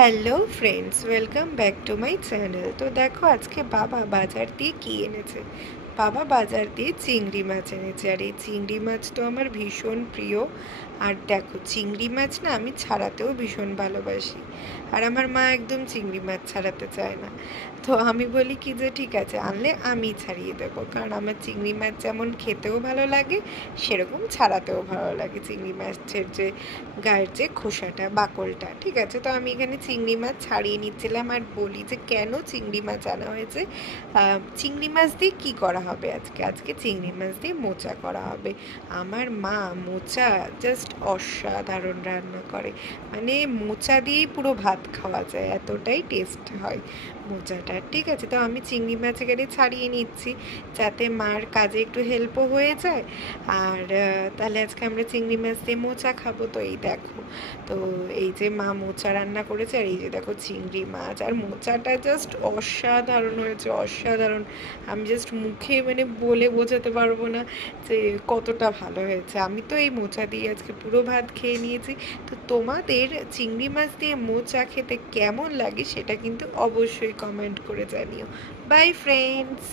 Hello friends, welcome back to my channel. তো দেখো আজকে বাবা বাজার দিয়ে কী এনেছে। বাবা বাজার দিয়ে চিংড়ি মাছ এনেছে, আর এই চিংড়ি মাছ তো আমার ভীষণ প্রিয়। আর দেখো, চিংড়ি মাছ না আমি ছাড়াতেও ভীষণ ভালোবাসি, আর আমার মা একদম চিংড়ি মাছ ছাড়াতে চায় না। তো আমি বলি কি যে ঠিক আছে, আনলে আমি ছাড়িয়ে দেবো, কারণ আমার চিংড়ি মাছ যেমন খেতেও ভালো লাগে সেরকম ছাড়াতেও ভালো লাগে। চিংড়ি মাছের যে গায়ের যে খোসাটা, বাকলটা, ঠিক আছে। তো আমি এখানে চিংড়ি মাছ ছাড়িয়ে নিচ্ছিলাম, আর বলি যে কেন চিংড়ি মাছ আনা হয়েছে। চিংড়ি মাছ দিয়ে কী করা হবে আজকে? আজকে চিংড়ি মাছ দিয়ে মোচা করা হবে। আমার মা মোচা জাস্ট অসাধারণ রান্না করে, মানে মোচা দিয়েই পুরো ভাত খাওয়া যায়, এতটাই টেস্ট হয় মোচাটা, ঠিক আছে। তো আমি চিংড়ি মাছ এখানে ছাড়িয়ে নিচ্ছি যাতে মার কাজে একটু হেল্পও হয়ে যায়। আর তাহলে আজকে আমরা চিংড়ি মাছ দিয়ে মোচা খাবো। তো এই দেখো, তো এই যে মা মোচা রান্না করেছে, আর এই যে দেখো চিংড়ি মাছ, আর মোচাটা জাস্ট অসাধারণ হয়েছে, অসাধারণ। আমি জাস্ট মুখে মানে বলে বোঝাতে পারবো না যে কতটা ভালো হয়েছে। আমি তো এই মোচা দিয়ে আজকে পুরো ভাত খেয়ে নিয়েছি। তো তোমাদের চিংড়ি মাছ দিয়ে মোচা খেতে কেমন লাগে সেটা কিন্তু অবশ্যই কমেন্ট করে জানিও। By friends.